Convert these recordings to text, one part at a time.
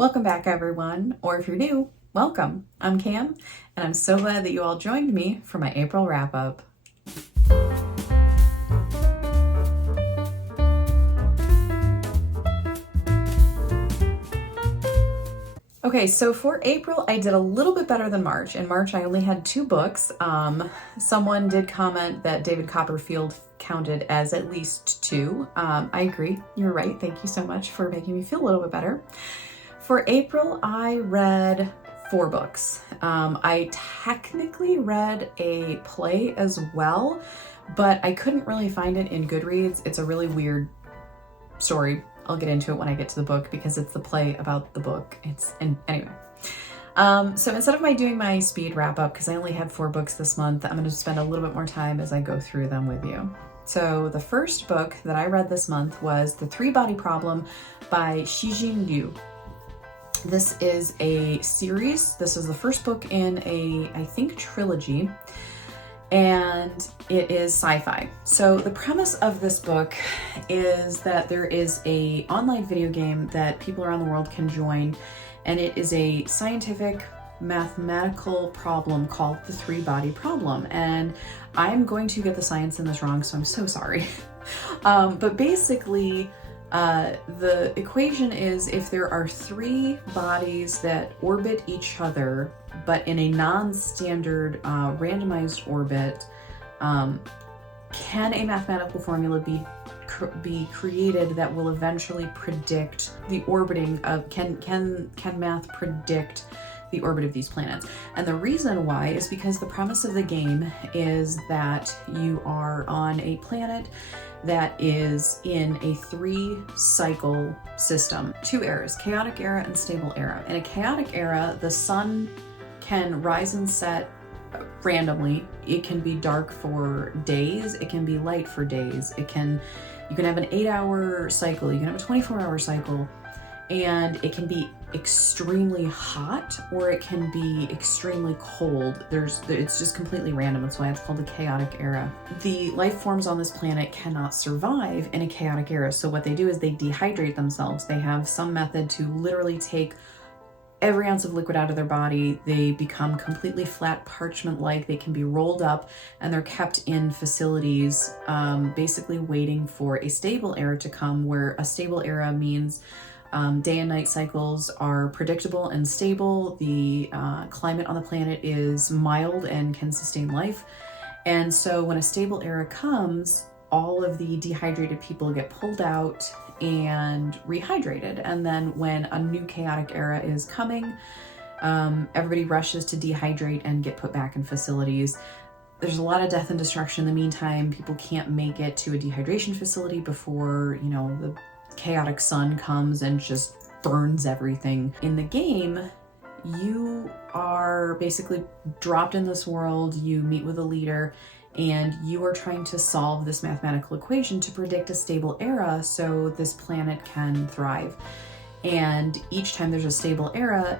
Welcome back, everyone, or if you're new, welcome. I'm Cam, and I'm so glad that you all joined me for my April wrap-up. Okay, so for April, I did a little bit better than March. In March, I only had 2 books. Someone did comment that David Copperfield counted as at least 2. I agree. You're right. Thank you so much for making me feel a little bit better. For April, I read 4 books. I technically read a play as well, but I couldn't really find it in Goodreads. It's a really weird story. I'll get into it when I get to the book because it's the play about the book. Anyway. So instead of doing my speed wrap up, because I only had 4 books this month, I'm going to spend a little bit more time as I go through them with you. So the first book that I read this month was The Three-Body Problem by Cixin Liu. This is a series. This is the first book in I think, trilogy, and it is sci-fi. So the premise of this book is that there is an online video game that people around the world can join, and it is a scientific mathematical problem called the three-body problem. And I'm going to get the science in this wrong, so I'm so sorry. But basically, the equation is if there are 3 bodies that orbit each other, but in a non-standard randomized orbit, can a mathematical formula be created that will eventually predict the orbiting of, can math predict the orbit of these planets? And the reason why is because the premise of the game is that you are on a planet that is in a 3-cycle system. 2 eras, chaotic era and stable era. In a chaotic era, the sun can rise and set randomly. It can be dark for days, it can be light for days. You can have an 8-hour cycle, you can have a 24-hour cycle, and it can be extremely hot or it can be extremely cold. It's just completely random. That's why it's called a chaotic era. The life forms on this planet cannot survive in a chaotic era. So what they do is they dehydrate themselves. They have some method to literally take every ounce of liquid out of their body. They become completely flat parchment-like. They can be rolled up and they're kept in facilities, basically waiting for a stable era to come, where a stable era means day and night cycles are predictable and stable. The climate on the planet is mild and can sustain life. And so when a stable era comes, all of the dehydrated people get pulled out and rehydrated. And then when a new chaotic era is coming, everybody rushes to dehydrate and get put back in facilities. There's a lot of death and destruction in the meantime. People can't make it to a dehydration facility before, the chaotic sun comes and just burns everything. In the game, you are basically dropped in this world. You meet with a leader and you are trying to solve this mathematical equation to predict a stable era so this planet can thrive. And each time there's a stable era,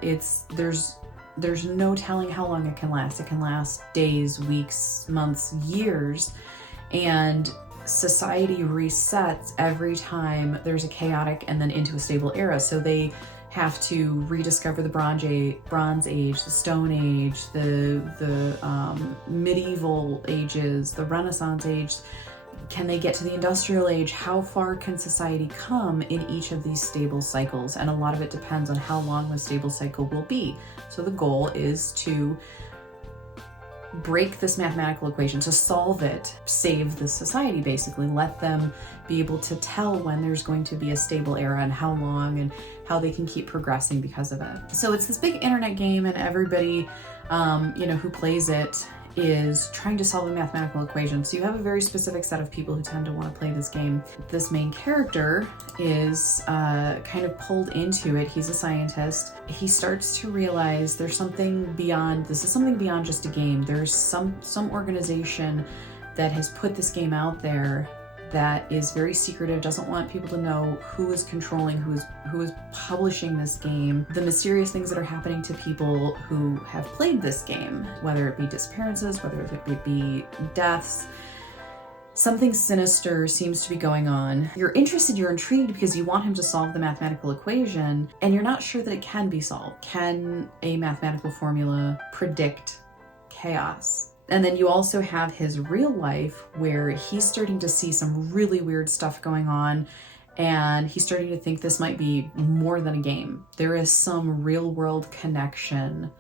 there's no telling how long it can last. It can last days, weeks, months, years, and society resets every time there's a chaotic and then into a stable era. So they have to rediscover the Bronze Age, the Stone Age, the medieval ages, the Renaissance age. Can they get to the Industrial Age? How far can society come in each of these stable cycles? And a lot of it depends on how long the stable cycle will be. So the goal is to break this mathematical equation, to solve it, save the society, basically. Let them be able to tell when there's going to be a stable era and how long and how they can keep progressing because of it. So it's this big internet game, and everybody who plays it is trying to solve a mathematical equation. So you have a very specific set of people who tend to want to play this game. This main character is kind of pulled into it. He's a scientist. He starts to realize there's something beyond, this is something beyond just a game. There's some organization that has put this game out there that is very secretive, doesn't want people to know who is controlling, who is publishing this game, the mysterious things that are happening to people who have played this game, whether it be disappearances, whether it be deaths. Something sinister seems to be going on. You're interested, you're intrigued because you want him to solve the mathematical equation, and you're not sure that it can be solved. Can a mathematical formula predict chaos? And then you also have his real life where he's starting to see some really weird stuff going on, and he's starting to think this might be more than a game. There is some real world connection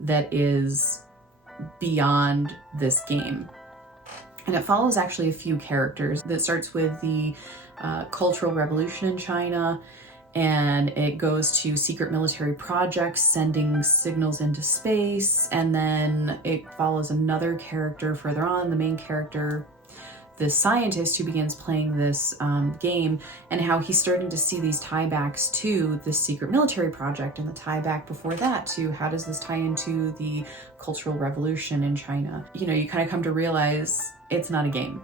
that is beyond this game. And it follows actually a few characters. That starts with the Cultural Revolution in China, and it goes to secret military projects sending signals into space, and then it follows another character further on, the main character, the scientist who begins playing this game, and how he's starting to see these tiebacks to the secret military project, and the tieback before that to how does this tie into the Cultural Revolution in China. You know, you kind of come to realize it's not a game.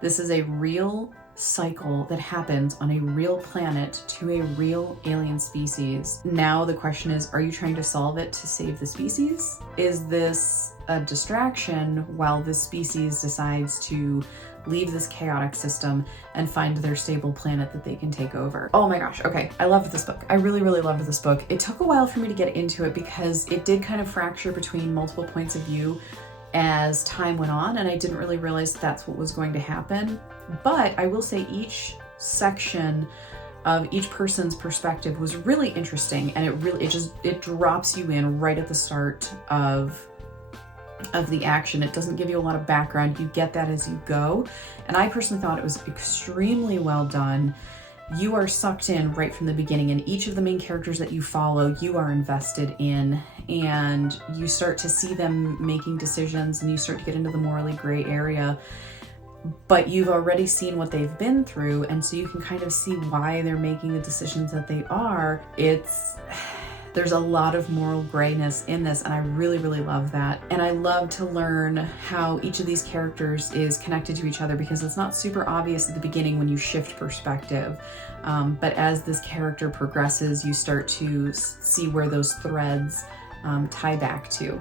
This is a real cycle that happens on a real planet to a real alien species. Now the question is, are you trying to solve it to save the species? Is this a distraction while this species decides to leave this chaotic system and find their stable planet that they can take over? Oh my gosh, okay, I loved this book. I really, really loved this book. It took a while for me to get into it because it did kind of fracture between multiple points of view as time went on, and I didn't really realize that's what was going to happen. But I will say each section of each person's perspective was really interesting, and it drops you in right at the start of the action. It doesn't give you a lot of background. You get that as you go. And I personally thought it was extremely well done. You are sucked in right from the beginning, and each of the main characters that you follow, you are invested in, and you start to see them making decisions, and you start to get into the morally gray area. But you've already seen what they've been through, and so you can kind of see why they're making the decisions that they are. There's a lot of moral grayness in this, and I really, really love that. And I love to learn how each of these characters is connected to each other, because it's not super obvious at the beginning when you shift perspective. But as this character progresses, you start to see where those threads tie back to.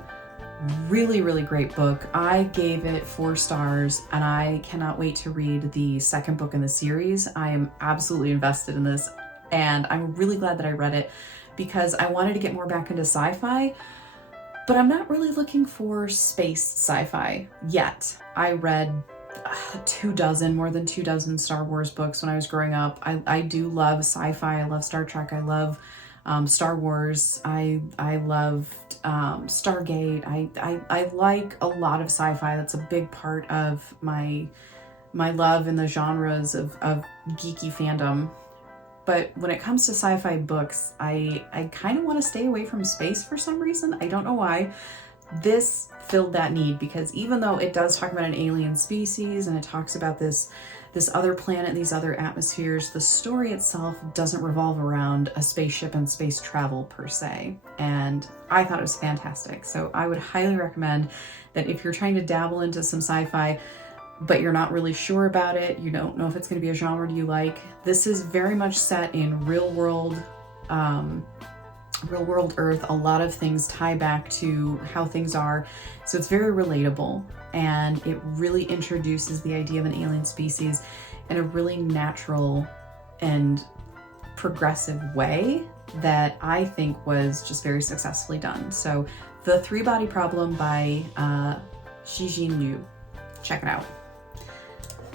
Really, really great book. I gave it 4 stars, and I cannot wait to read the second book in the series. I am absolutely invested in this, and I'm really glad that I read it, because I wanted to get more back into sci-fi, but I'm not really looking for space sci-fi yet. I read more than 24 Star Wars books when I was growing up. I do love sci-fi. I love Star Trek. I love Star Wars. I loved Stargate. I like a lot of sci-fi. That's a big part of my love in the genres of geeky fandom. But when it comes to sci-fi books, I kind of want to stay away from space for some reason. I don't know why. This filled that need, because even though it does talk about an alien species and it talks about this other planet, these other atmospheres, the story itself doesn't revolve around a spaceship and space travel per se. And I thought it was fantastic. So I would highly recommend that if you're trying to dabble into some sci-fi, but you're not really sure about it, you don't know if it's going to be a genre you like, this is very much set in real world Earth. A lot of things tie back to how things are, so it's very relatable, and it really introduces the idea of an alien species in a really natural and progressive way that I think was just very successfully done. So The Three-Body Problem by Cixin Liu. Check it out.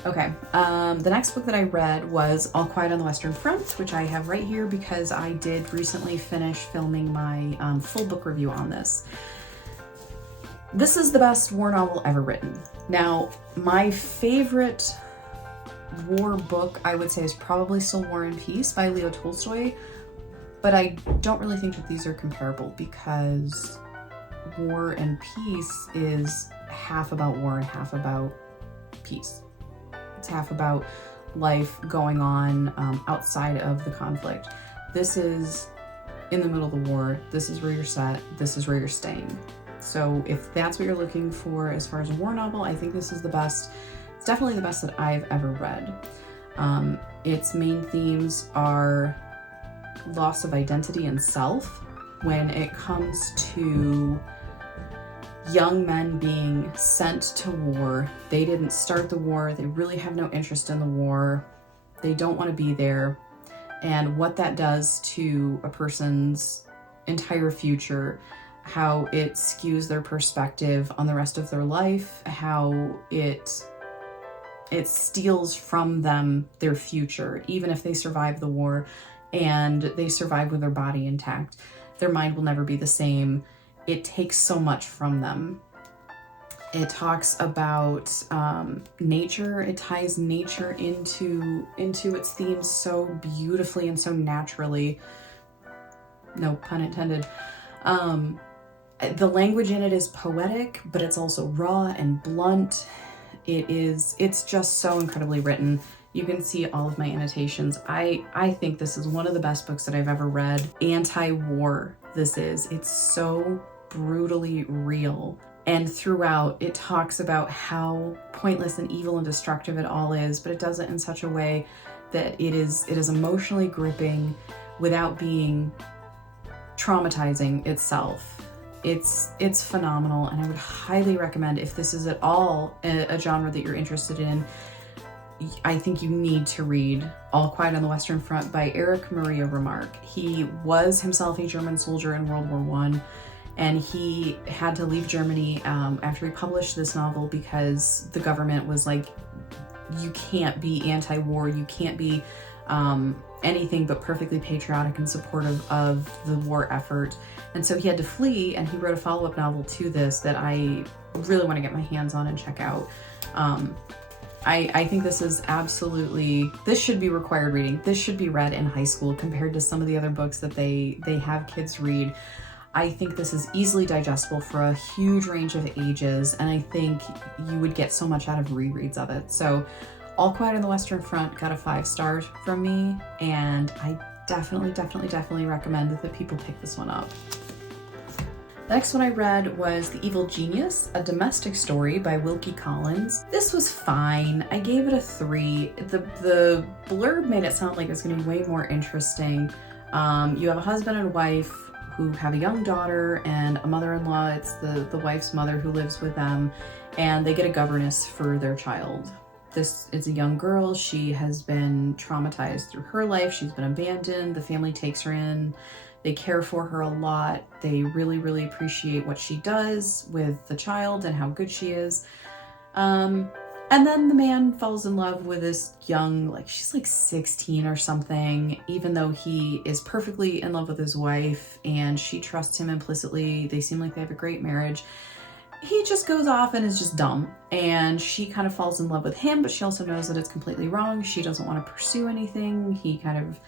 Okay, the next book that I read was All Quiet on the Western Front, which I have right here because I did recently finish filming my full book review on this. This is the best war novel ever written. Now, my favorite war book, I would say, is probably still War and Peace by Leo Tolstoy, but I don't really think that these are comparable, because War and Peace is half about war and half about peace. It's half about life going on outside of the conflict. This is in the middle of the war. This is where you're set. This is where you're staying. So if that's what you're looking for as far as a war novel, I think this is the best. It's definitely the best that I've ever read. Its main themes are loss of identity and self when it comes to young men being sent to war. They didn't start the war. They really have no interest in the war. They don't want to be there. And what that does to a person's entire future, how it skews their perspective on the rest of their life, how it steals from them their future. Even if they survive the war and they survive with their body intact, their mind will never be the same. It takes so much from them. It talks about nature. It ties nature into its themes so beautifully and so naturally. No pun intended. The language in it is poetic, but it's also raw and blunt. It's just so incredibly written. You can see all of my annotations. I think this is one of the best books that I've ever read. Anti-war, this is. It's so brutally real. And throughout, it talks about how pointless and evil and destructive it all is, but it does it in such a way that it is emotionally gripping without being traumatizing itself. It's phenomenal, and I would highly recommend, if this is at all a genre that you're interested in, I think you need to read All Quiet on the Western Front by Erich Maria Remarque. He was himself a German soldier in World War I, and he had to leave Germany after he published this novel because the government was like, you can't be anti-war, you can't be anything but perfectly patriotic and supportive of the war effort. And so he had to flee, and he wrote a follow-up novel to this that I really want to get my hands on and check out. I think this is absolutely, this should be required reading. This should be read in high school compared to some of the other books that they have kids read. I think this is easily digestible for a huge range of ages, and I think you would get so much out of rereads of it. So All Quiet on the Western Front got a 5 stars from me, and I definitely recommend that people pick this one up. The next one I read was The Evil Genius, a domestic story by Wilkie Collins. This was fine. I gave it a 3. The blurb made it sound like it was going to be way more interesting. You have a husband and wife who have a young daughter and a mother-in-law. It's the wife's mother who lives with them, and they get a governess for their child. This is a young girl. She has been traumatized through her life. She's been abandoned. The family takes her in. They care for her a lot. They really appreciate what she does with the child and how good she is. And then the man falls in love with this young, she's 16 or something, even though he is perfectly in love with his wife and she trusts him implicitly. They seem like they have a great marriage. He just goes off and is just dumb, and she kind of falls in love with him, but she also knows that it's completely wrong. She doesn't want to pursue anything. He kind of,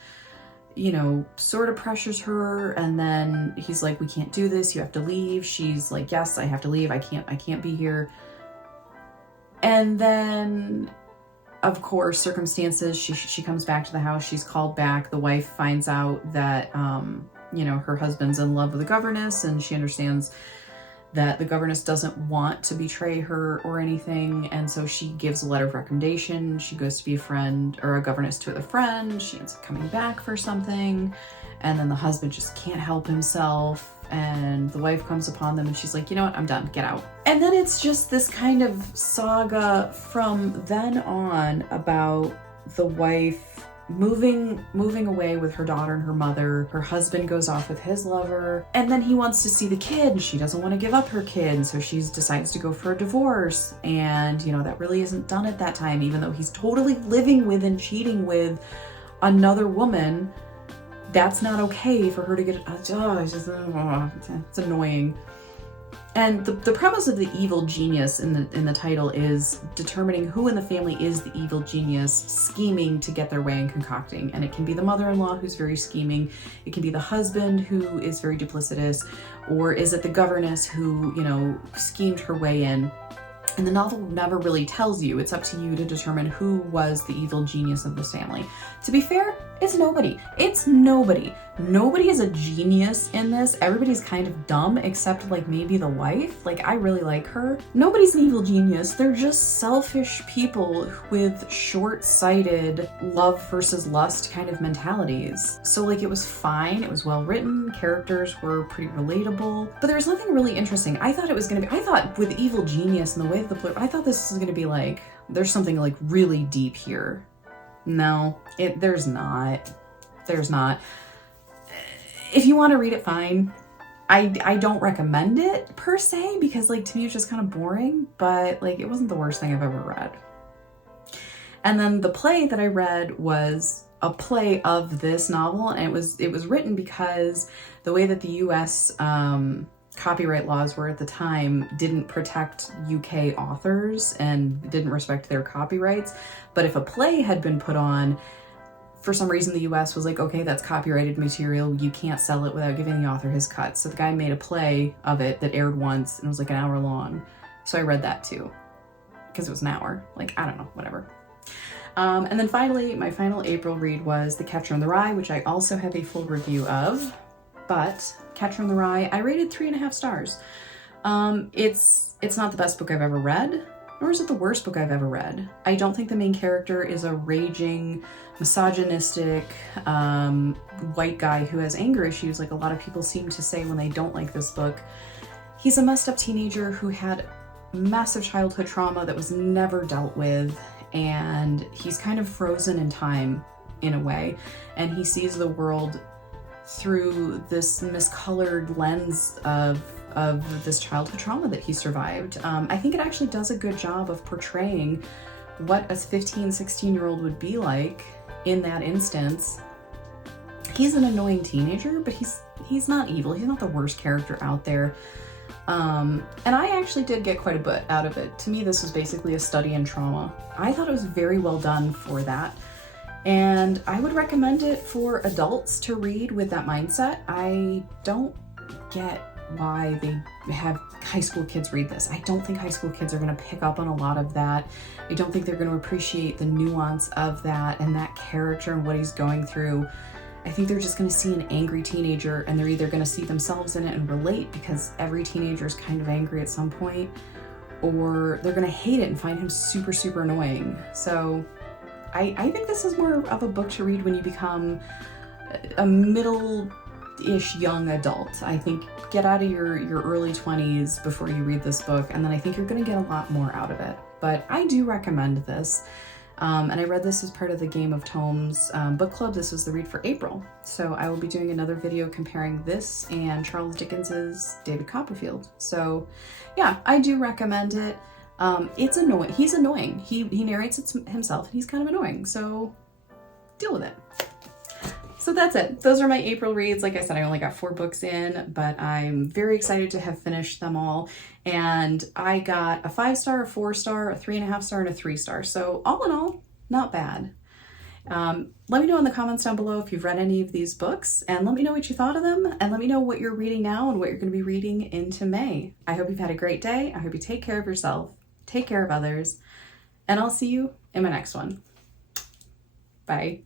sort of pressures her, and then he's like, we can't do this, you have to leave. She's like, yes, I have to leave. I can't be here. And then, of course, circumstances, she comes back to the house, she's called back. The wife finds out that, her husband's in love with the governess, and she understands that the governess doesn't want to betray her or anything, and so she gives a letter of recommendation. She goes to be a friend or a governess to a friend. She ends up coming back for something, and then the husband just can't help himself, and the wife comes upon them and she's like, you know what, I'm done, get out. And then it's just this kind of saga from then on about the wife moving away with her daughter and her mother. Her husband goes off with his lover, and then he wants to see the kid, and she doesn't want to give up her kid, and so she decides to go for a divorce. And that really isn't done at that time, even though he's totally living with and cheating with another woman. That's not okay for her to get it's annoying. And the premise of The Evil Genius in the title is determining who in the family is the evil genius, scheming to get their way and concocting. And it can be the mother-in-law who's very scheming. It can be the husband who is very duplicitous. Or is it the governess who, schemed her way in? And the novel never really tells you. It's up to you to determine who was the evil genius of this family. To be fair, It's nobody. It's nobody. Nobody is a genius in this. Everybody's kind of dumb except like maybe the wife. Like, I really like her. Nobody's an evil genius. They're just selfish people with short-sighted love versus lust kind of mentalities. So like, it was fine. It was well written. Characters were pretty relatable, but there was nothing really interesting. I thought with evil genius and the way that I thought this was gonna be like, there's something like really deep here. No, there's not. There's not. If you want to read it, fine. I don't recommend it per se, because like, to me it's just kind of boring, but like, it wasn't the worst thing I've ever read. And then the play that I read was a play of this novel, and it was written because the way that the US copyright laws were at the time didn't protect UK authors and didn't respect their copyrights. But if a play had been put on, for some reason the US was like, okay, that's copyrighted material, you can't sell it without giving the author his cut. So the guy made a play of it that aired once and it was like an hour long. So I read that too, because it was an hour. Like, I don't know, whatever. And then finally, my final April read was The Catcher in the Rye, which I also have a full review of. But Catcher in the Rye, I rated 3.5 stars. It's not the best book I've ever read, nor is it the worst book I've ever read. I don't think the main character is a raging, misogynistic, white guy who has anger issues like a lot of people seem to say when they don't like this book. He's a messed up teenager who had massive childhood trauma that was never dealt with, and he's kind of frozen in time in a way, and he sees the world through this miscolored lens of this childhood trauma that he survived. I think it actually does a good job of portraying what a 15, 16-year-old would be like in that instance. He's an annoying teenager, but he's not evil. He's not the worst character out there. And I actually did get quite a bit out of it. To me, this was basically a study in trauma. I thought it was very well done for that. And I would recommend it for adults to read with that mindset. I don't get why they have high school kids read this. I don't think high school kids are going to pick up on a lot of that. I don't think they're going to appreciate the nuance of that and that character and what he's going through. I think they're just going to see an angry teenager, and they're either going to see themselves in it and relate, because every teenager is kind of angry at some point, or they're going to hate it and find him super, super annoying. So I think this is more of a book to read when you become a middle-ish young adult. I think get out of your early 20s before you read this book, and then I think you're going to get a lot more out of it. But I do recommend this. And I read this as part of the Game of Tomes book club. This was the read for April. So I will be doing another video comparing this and Charles Dickens's David Copperfield. So yeah, I do recommend it. It's annoying. He's annoying. He narrates it himself, and he's kind of annoying. So deal with it. So that's it. Those are my April reads. Like I said, I only got 4 books in, but I'm very excited to have finished them all. And I got a 5-star, a 4-star, a 3.5 star, and a 3-star. So all in all, not bad. Let me know in the comments down below if you've read any of these books, and let me know what you thought of them, and let me know what you're reading now and what you're going to be reading into May. I hope you've had a great day. I hope you take care of yourself, take care of others, and I'll see you in my next one. Bye.